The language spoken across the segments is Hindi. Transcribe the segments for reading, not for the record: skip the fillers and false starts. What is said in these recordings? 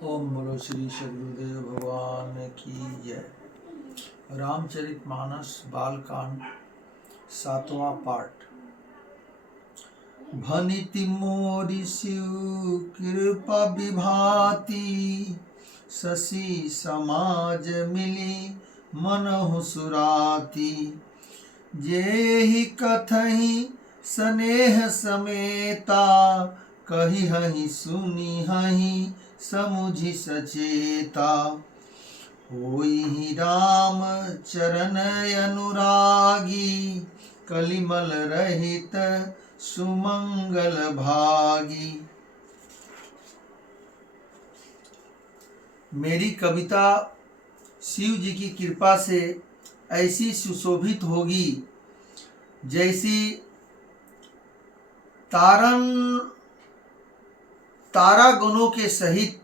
ओम बोलो श्री सद्गुरुदेव भगवान की जय। रामचरितमानस बालकांड 7वां पार्ट। भनिति मोरि शिव कृपा विभाति, शशि समाज मिली मनहु सुराति। जेहि कथहि स्नेह समेता, कही हहि सुनी हहि समुझि सचेता। होई राम चरण अनुरागी, कलिमल रहित सुमंगल भागी। मेरी कविता शिव जी की कृपा से ऐसी सुशोभित होगी जैसी तारागणों के सहित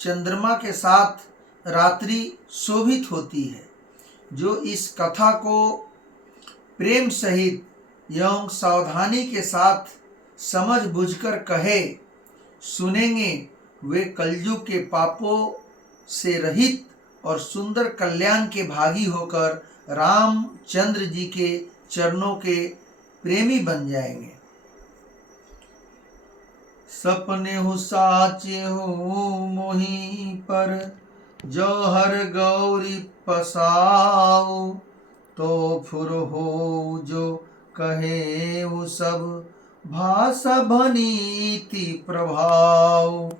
चंद्रमा के साथ रात्रि शोभित होती है। जो इस कथा को प्रेम सहित एवं सावधानी के साथ समझ बूझकर कहे सुनेंगे, वे कलयुग के पापों से रहित और सुंदर कल्याण के भागी होकर रामचंद्र जी के चरणों के प्रेमी बन जाएंगे। सपने हु साचे हो मोही पर, जौहर गौरी पसाओ। तो फुर हो जो कहे वो सब, भाषा भनीति प्रभाव।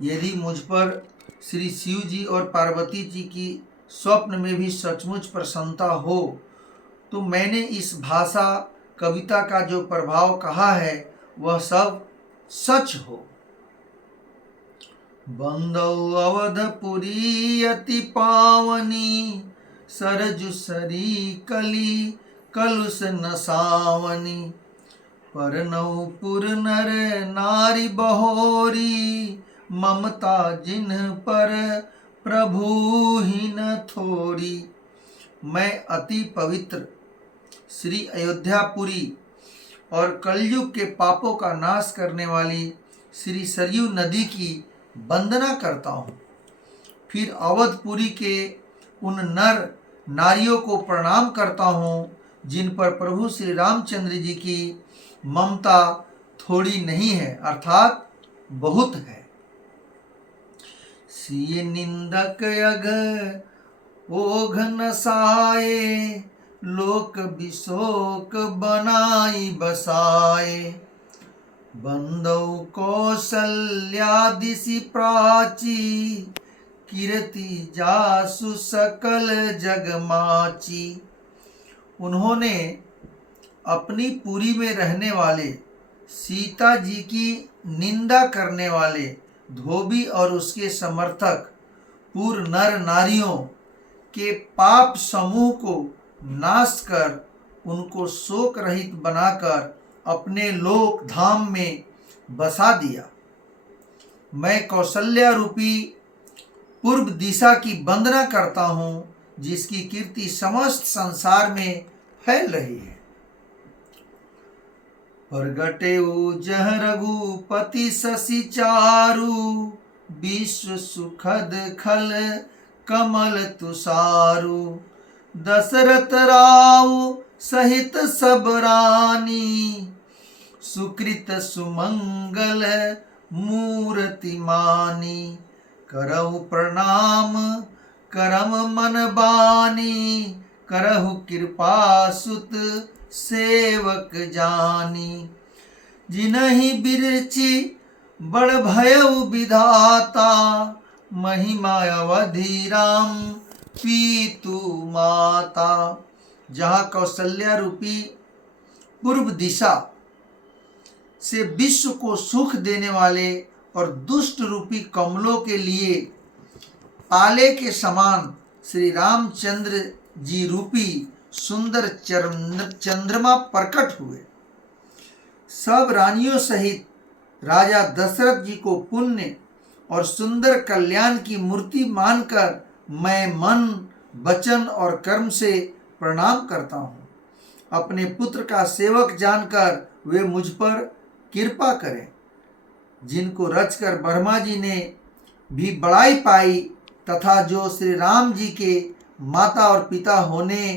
यदि मुझ पर श्री शिव जी और पार्वती जी की स्वप्न में भी सचमुच प्रसन्नता हो, तो मैंने इस भाषा कविता का जो प्रभाव कहा है वह सब सच हो। बंदौ अवधपुरी अति पावनी, सरजु सरी कली कलुष नसावनी। परनौपुर नर नारी बहोरी, ममता जिन्ह पर प्रभु ही न थोड़ी। मैं अति पवित्र श्री अयोध्यापुरी और कलयुग के पापों का नाश करने वाली श्री सरयू नदी की वंदना करता हूँ। फिर अवधपुरी के उन नर नारियों को प्रणाम करता हूँ जिन पर प्रभु श्री रामचंद्र जी की ममता थोड़ी नहीं है, अर्थात बहुत है। सिय निंदक अघ ओघ नसाए, लोक विशोक बनाई बसाए। बंदौ कौशल्यादिशि प्राची, कीर्ति जासु सकल जगमाची। उन्होंने अपनी पुरी में रहने वाले सीता जी की निंदा करने वाले धोबी और उसके समर्थक पूर्व नर नारियों के पाप समूह को नाश कर उनको शोक रहित बनाकर अपने लोक धाम में बसा दिया। मैं कौशल्या रूपी पूर्व दिशा की वंदना करता हूँ जिसकी कीर्ति समस्त संसार में फैल रही है। प्रगटे जह रघुपति शशि चारु, विश्व सुखद खल कमल तुषारु। दशरथ राव सहित सब रानी, सुकृत सुमंगल मूर्ति मानी। करहु प्रणाम करम मन बानी, करहु कृपा सुत सेवक जानी। जिनहि बिरचि बड़ भयउ विधाता, महिमा अवधि राम पीतु माता। जहाँ कौशल्या रूपी पूर्व दिशा से विश्व को सुख देने वाले और दुष्ट रूपी कमलों के लिए पाले के समान श्री रामचंद्र जी रूपी सुंदर चंद्रमा प्रकट हुए। सब रानियों सहित राजा दशरथ जी को पुण्य और सुंदर कल्याण की मूर्ति मानकर मैं मन वचन और कर्म से प्रणाम करता हूँ। अपने पुत्र का सेवक जानकर वे मुझ पर कृपा करें। जिनको रचकर ब्रह्मा जी ने भी बड़ाई पाई तथा जो श्री राम जी के माता और पिता होने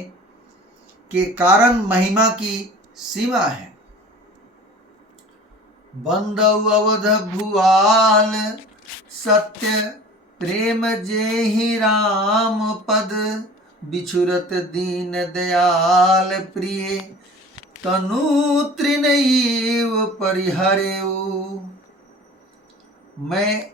के कारण महिमा की सीमा है। बंदौ अवध भुआल सत्य प्रेम जेहि राम पद, बिछुरत दीन दयाल प्रिय तनु तृणईव परिहरेऊ। मैं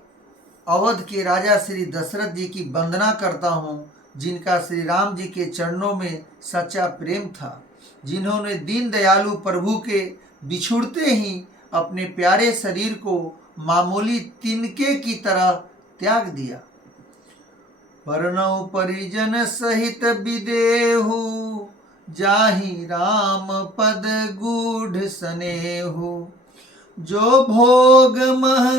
अवध के राजा श्री दशरथ जी की वंदना करता हूँ, जिनका श्री राम जी के चरणों में सच्चा प्रेम था, जिन्होंने दीन दयालु प्रभु के बिछुड़ते ही अपने प्यारे शरीर को मामूली तिनके की तरह त्याग दिया। परनौ परिजन सहित विदेहु, जाहि राम पद गूढ़ सनेहु, जो भोग मह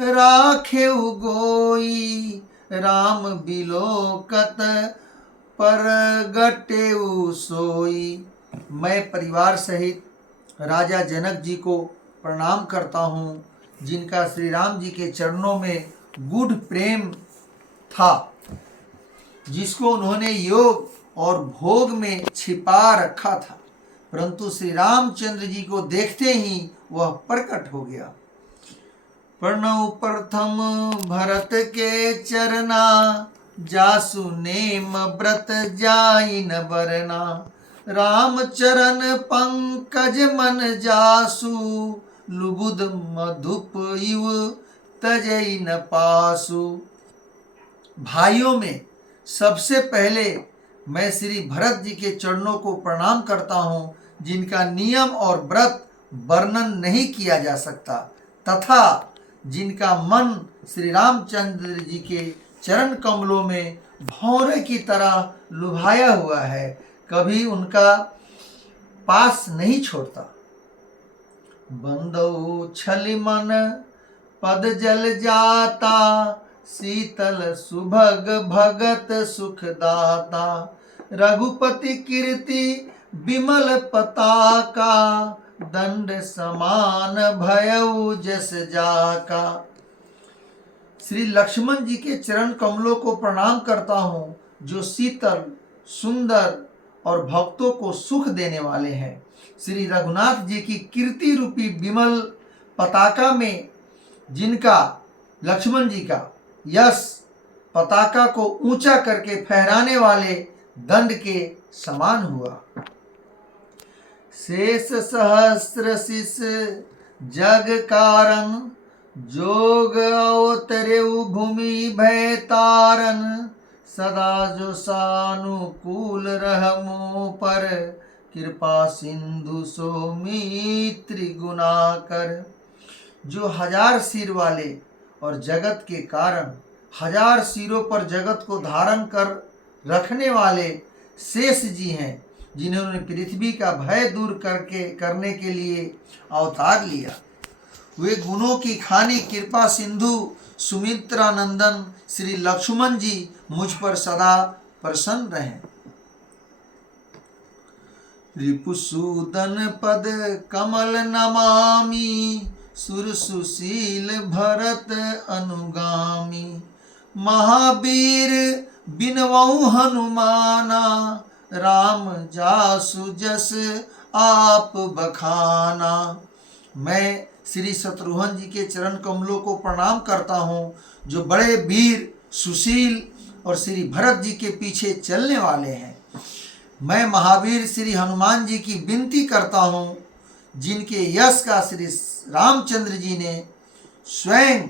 राखेउ गोई, राम बिलोकत परगटेउ सोई। मैं परिवार सहित राजा जनक जी को प्रणाम करता हूँ, जिनका श्री राम जी के चरणों में गूढ़ प्रेम था, जिसको उन्होंने योग और भोग में छिपा रखा था, परंतु श्री रामचंद्र जी को देखते ही वह प्रकट हो गया। प्रणव प्रथम भरत के चरना, जासु नेम व्रत जाइन बरना, राम चरण पंकज मन जासु, लुबुद मधुप इव तजई न पासु। भाइयों में सबसे पहले मैं श्री भरत जी के चरणों को प्रणाम करता हूँ, जिनका नियम और व्रत वर्णन नहीं किया जा सकता, तथा जिनका मन श्री रामचंद्र जी के चरण कमलों में भौरे की तरह लुभाया हुआ है, कभी उनका पास नहीं छोड़ता। बंदौ छलि मन पद जल जाता, शीतल सुभग भगत सुखदाता, रघुपति कीर्ति विमल पताका, दंड समान भयउ जस जाका। श्री लक्ष्मण जी के चरण कमलों को प्रणाम करता हूँ, जो शीतल सुंदर और भक्तों को सुख देने वाले हैं। श्री रघुनाथ जी की कीर्ति रूपी विमल पताका में जिनका लक्ष्मण जी का यश पताका को ऊंचा करके फहराने वाले दंड के समान हुआ। शेष सहस्र शिष जग कारण, जोग अवतरेउ भूमि भय तारन, सदा जो सानुकूल रहमो पर, कृपा सिंधु सौमित्री गुणाकर। जो हजार सिर वाले और जगत के कारण, हजार सिरों पर जगत को धारण कर रखने वाले शेष जी हैं, जिन्होंने पृथ्वी का भय दूर करने के लिए अवतार लिया। वे गुणों की खानी कृपा सिंधु सुमित्रा नंदन श्री लक्ष्मण जी मुझ पर सदा प्रसन्न रहें। रिपुसूदन पद कमल नमामि, सुर सुशील भरत अनुगामी, महावीर बिनवऊ हनुमाना, राम जासु जस आप बखाना। मैं श्री शत्रुघ्न जी के चरण कमलों को प्रणाम करता हूँ, जो बड़े वीर सुशील और श्री भरत जी के पीछे चलने वाले हैं। मैं महावीर श्री हनुमान जी की विनती करता हूँ, जिनके यश का श्री रामचंद्र जी ने स्वयं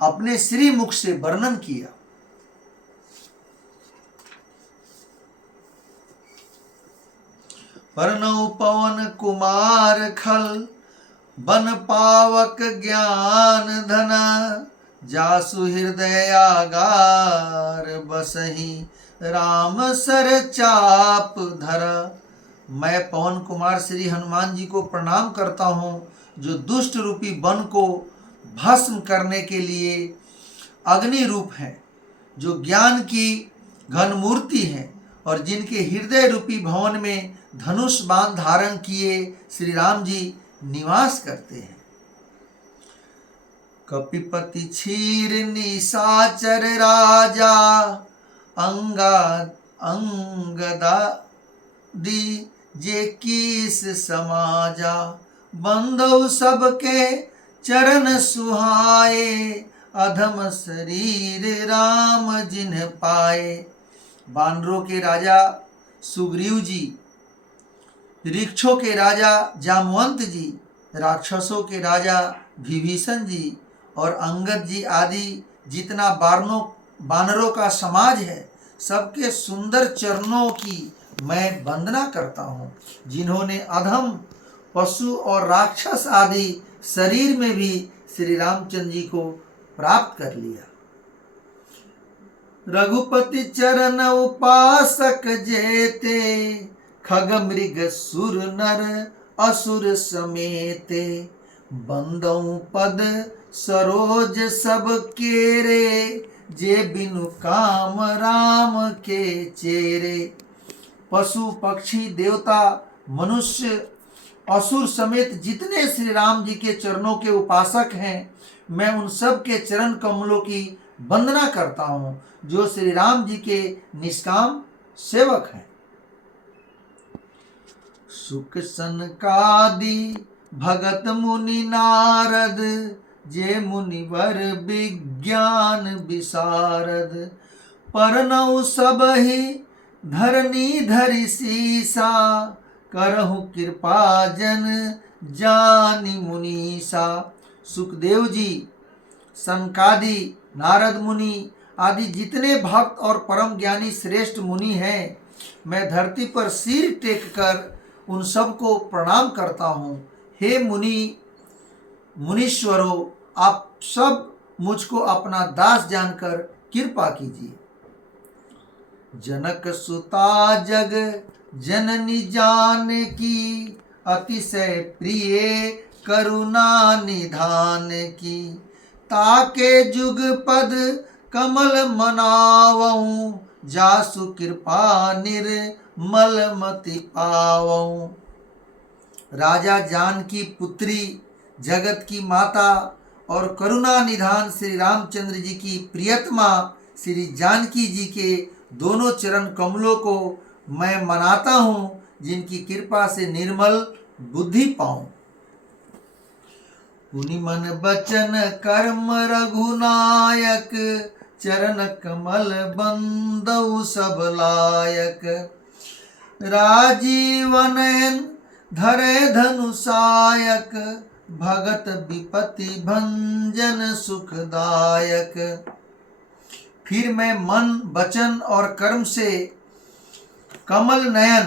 अपने श्री मुख से वर्णन किया। परनौ पवन कुमार खल, बन पावक ज्ञान धना, जासु हृदय आगार बसहि, राम सर चाप धरा। मैं पवन कुमार श्री हनुमान जी को प्रणाम करता हूँ, जो दुष्ट रूपी वन को भस्म करने के लिए अग्नि रूप हैं, जो ज्ञान की घन मूर्ति हैं, और जिनके हृदय रूपी भवन में धनुष बाण धारण किए श्री राम जी निवास करते हैं। कपिपति क्षीर निशाचर राजा अंगदादी जे कीस समाजा। बंधु सबके चरण सुहाए अधम शरीर राम जिन्ह पाए। वानरों के राजा सुग्रीव जी, वृक्षों के राजा जामवंत जी, राक्षसों के राजा विभीषण जी और अंगद जी आदि जितना बानरों का समाज है, सबके सुंदर चरणों की मैं वंदना करता हूँ, जिन्होंने अधम पशु और राक्षस आदि शरीर में भी श्री रामचंद्र जी को प्राप्त कर लिया। रघुपति चरण उपासक जेते खग मृग सुर नर असुर समेते। बंदौ पद सरोज सब केरे जे बिनु काम राम के चेरे। पशु पक्षी देवता मनुष्य असुर समेत जितने श्री राम जी के चरणों के उपासक हैं, मैं उन सब के चरण कमलों की वंदना करता हूँ, जो श्री राम जी के निष्काम सेवक हैं। सुख सनकादि भगत मुनि नारद जे मुनिवर विज्ञान विशारद। परनौ सबहि धरनी धरि सीसा करहु कृपा जन जानि मुनीसा। सुखदेव जी, सनकादि, नारद मुनि आदि जितने भक्त और परम ज्ञानी श्रेष्ठ मुनि हैं, मैं धरती पर सिर टेक कर उन सबको प्रणाम करता हूँ। हे मुनीश्वरों, आप सब मुझको अपना दास जानकर कृपा कीजिए। जनक सुता जग जननी जान की अतिशय प्रिय करुणा निधान की। ताके जुग पद कमल मनावऊं जासु कृपा निर्मल मति पावऊं। राजा जानकी पुत्री, जगत की माता और करुणा निधान श्री रामचंद्र जी की प्रियतमा श्री जानकी जी के दोनों चरण कमलों को मैं मनाता हूँ, जिनकी कृपा से निर्मल बुद्धि पाऊं। पुनि मन बचन कर्म रघुनायक चरण कमल बंदौ सब लायक। राजीवन धरे धनुषायक भगत विपति भंजन सुखदायक। फिर मैं मन, वचन और कर्म से कमल नयन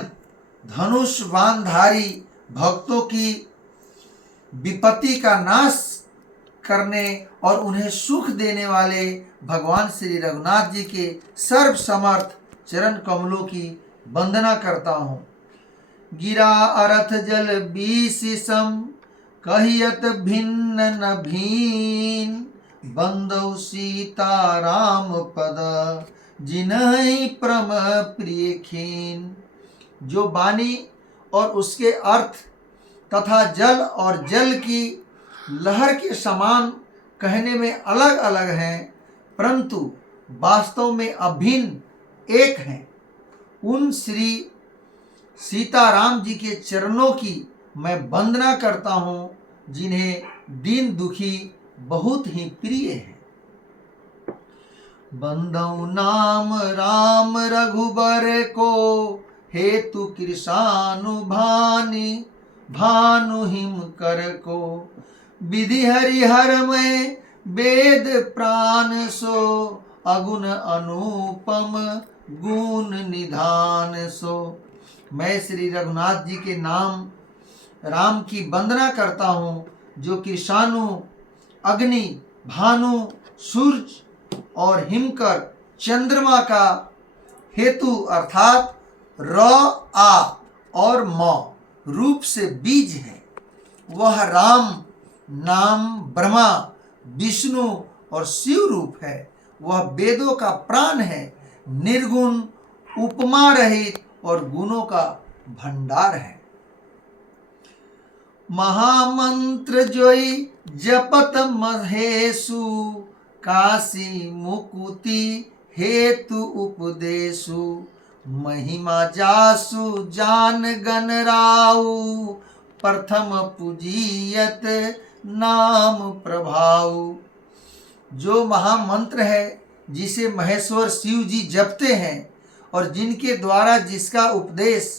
धनुष बाणधारी भक्तों की विपत्ति का नाश करने और उन्हें सुख देने वाले भगवान श्री रघुनाथ जी के सर्व समर्थ चरण कमलों की वंदना करता हूँ। गिरा अरथ जल बीसिसम कहियत भिन्न न भीन। बंदौ सीता राम पद जिन्हि परम प्रिय खीन। जो वाणी और उसके अर्थ तथा जल और जल की लहर के समान कहने में अलग अलग हैं, परंतु वास्तव में अभिन्न एक हैं, उन श्री सीताराम जी के चरणों की मैं वंदना करता हूँ, जिन्हें दीन दुखी बहुत ही प्रिय है। बंदौ नाम राम रघुबर को हेतु कृषानु भानु हिम कर को। विधि हरिहर में वेद प्राण सो अगुण अनुपम गुण निधान सो। मैं श्री रघुनाथ जी के नाम राम की वंदना करता हूँ, जो कृषाणु, अग्नि, भानु, सूर्य और हिमकर चंद्रमा का हेतु अर्थात र, आ और म रूप से बीज है। वह राम नाम ब्रह्मा, विष्णु और शिव रूप है। वह वेदों का प्राण है, निर्गुण, उपमा रहित और गुणों का भंडार है। महामंत्र जोई जपत महेशु काशी मुकुति हेतु उपदेशु महिमा जासु जान गण राउ प्रथम पूजियत नाम प्रभाव। जो महामंत्र है जिसे महेश्वर शिव जी जपते हैं और जिनके द्वारा जिसका उपदेश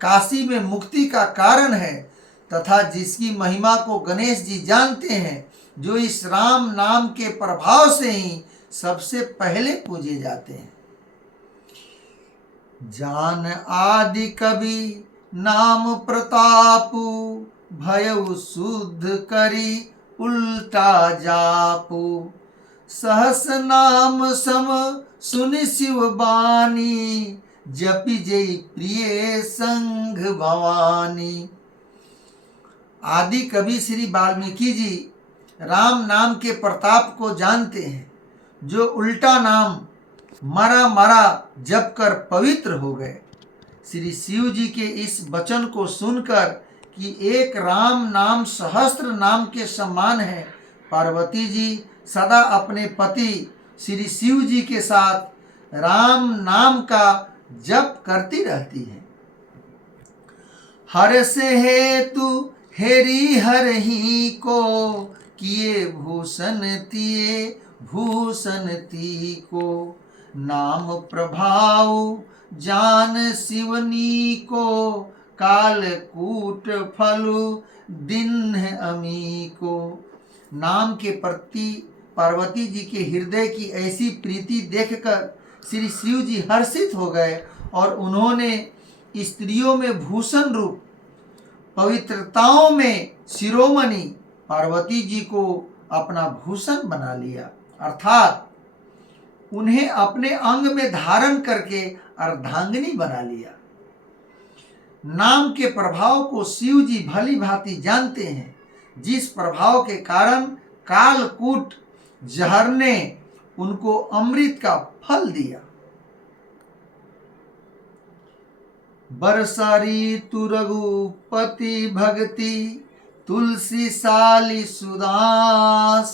काशी में मुक्ति का कारण है तथा जिसकी महिमा को गणेश जी जानते हैं, जो इस राम नाम के प्रभाव से ही सबसे पहले पूजे जाते हैं। जान आदि कवि नाम प्रतापु भयउ शुद्ध करी उल्टा जापु सहस नाम सम सुनि शिव बानी जपि जय प्रिय संघ भवानी। आदि कवि श्री वाल्मीकि जी राम नाम के प्रताप को जानते हैं, जो उल्टा नाम मरा मरा जप कर पवित्र हो गए। श्री शिव जी के इस वचन को सुनकर कि एक राम नाम सहस्त्र नाम के समान है, पार्वती जी सदा अपने पति श्री शिव जी के साथ राम नाम का जप करती रहती है। हर से हेतु हेरी हर ही को किए भूषण तिए भूषण ती को नाम प्रभाव जान शिवनी को कालकूट फलु दिन अमी को। नाम के प्रति पार्वती जी के हृदय की ऐसी प्रीति देखकर श्री शिव जी हर्षित हो गए और उन्होंने स्त्रियों में भूषण रूप पवित्रताओं में शिरोमणि पार्वती जी को अपना भूषण बना लिया, अर्थात उन्हें अपने अंग में धारण करके अर्धांगिनी बना लिया। नाम के प्रभाव को शिव जी भली भांति जानते हैं, जिस प्रभाव के कारण कालकूट जहर ने उनको अमृत का फल दिया। बरसा ऋतु रघुपति भक्ति तुलसी साली सुदास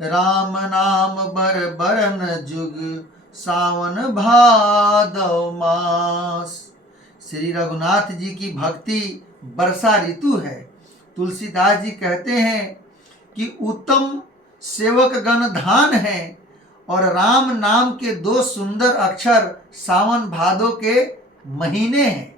राम नाम बर बरन जुग सावन भादव मास। श्री रघुनाथ जी की भक्ति वर्षा ऋतु है। तुलसीदास जी कहते हैं कि उत्तम सेवक गण धान है और राम नाम के दो सुंदर अक्षर सावन भादो के महीने हैं।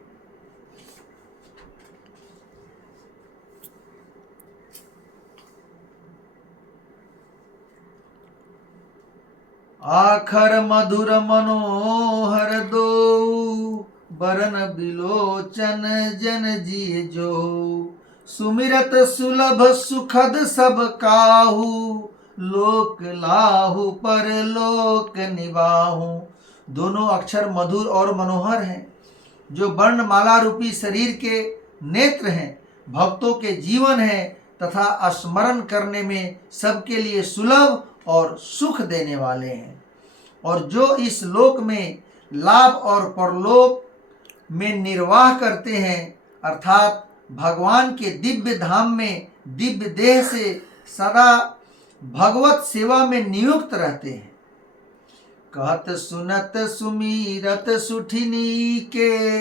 आखर मधुर मनोहर दो बरन बिलोचन जन जी जो सुमिरत सुलभ सुखद सब काहू लोक लाहू पर लोक निवाहू। दोनों अक्षर मधुर और मनोहर हैं, जो वर्णमाला रूपी शरीर के नेत्र हैं, भक्तों के जीवन हैं तथा स्मरण करने में सबके लिए सुलभ और सुख देने वाले हैं, और जो इस लोक में लाभ और परलोक में निर्वाह करते हैं, अर्थात भगवान के दिव्य धाम में दिव्य देह से सदा भगवत सेवा में नियुक्त रहते हैं। कहत सुनत सुमीरत सुठिनी के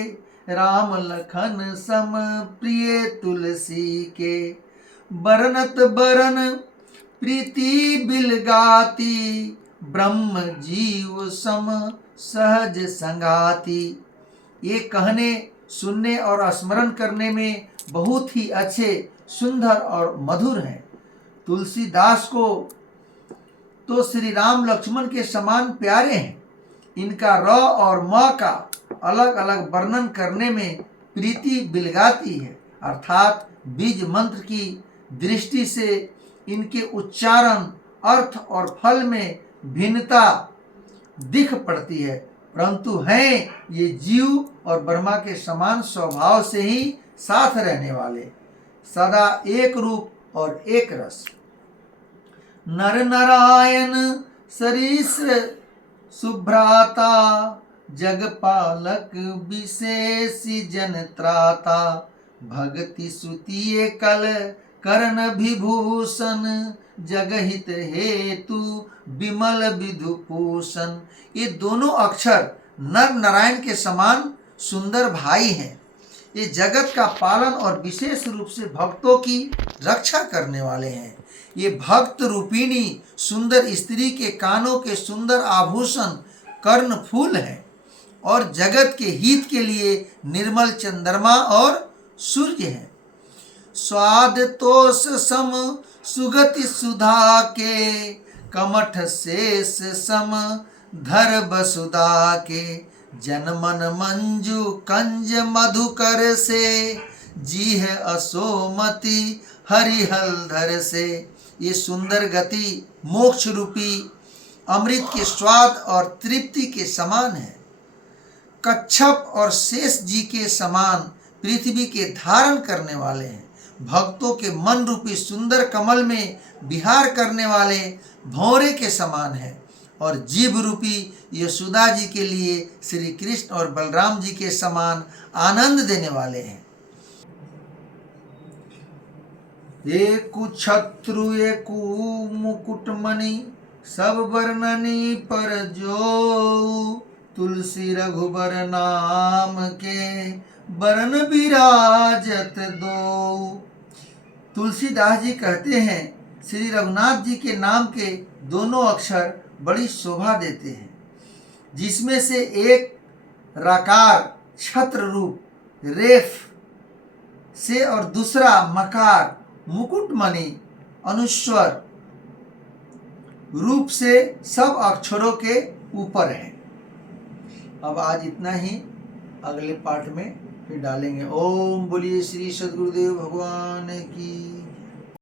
राम लखन सम प्रिय तुलसी के बरनत बरन प्रीति बिलगाती ब्रह्म जीव सम सहज संगाती। ये कहने सुनने और स्मरण करने में बहुत ही अच्छे सुंदर और मधुर हैं। तुलसीदास को तो श्री राम लक्ष्मण के समान प्यारे हैं। इनका र और म का अलग अलग वर्णन करने में प्रीति बिलगाती है, अर्थात बीज मंत्र की दृष्टि से इनके उच्चारण अर्थ और फल में भिन्नता दिख पड़ती है, परंतु हैं ये जीव और ब्रह्मा के समान स्वभाव से ही साथ रहने वाले, सदा एक रूप और एक रस। नर नारायण सरीस सुभ्राता जगपालक विशेष जन त्राता भक्ति सुतिये कल कर्ण विभूषण जगहित हेतु विमल विधुभूषण। ये दोनों अक्षर नर नारायण के समान सुंदर भाई हैं। ये जगत का पालन और विशेष रूप से भक्तों की रक्षा करने वाले हैं। ये भक्त रूपिणी सुंदर स्त्री के कानों के सुंदर आभूषण कर्ण फूल हैं और जगत के हित के लिए निर्मल चंद्रमा और सूर्य हैं। स्वाद तोष सम सुगति सुधा के कमठ शेष सम धर बसुदा के। जनमन मंजू कंज मधुकर से जीह असोमति हरिहलधर से। ये सुंदर गति मोक्ष रूपी अमृत के स्वाद और तृप्ति के समान है। कच्छप और शेष जी के समान पृथ्वी के धारण करने वाले हैं। भक्तों के मन रूपी सुंदर कमल में विहार करने वाले भौरे के समान है और जीव रूपी यशोदा जी के लिए श्री कृष्ण और बलराम जी के समान आनंद देने वाले हैं। एकु छत्रु एकु मुकुटमणि सब वर्णनी पर जो। तुलसी रघुबर नाम के बरन विराजत दो। तुलसीदास जी कहते हैं श्री रघुनाथ जी के नाम के दोनों अक्षर बड़ी शोभा देते हैं, जिसमें से एक रकार छत्र रूप रेफ से और दूसरा मकार मुकुटमणि अनुस्वर रूप से सब अक्षरों के ऊपर है। अब आज इतना ही, अगले पाठ में फिर डालेंगे। ओम बोलिए श्री सद्गुरुदेव भगवान की।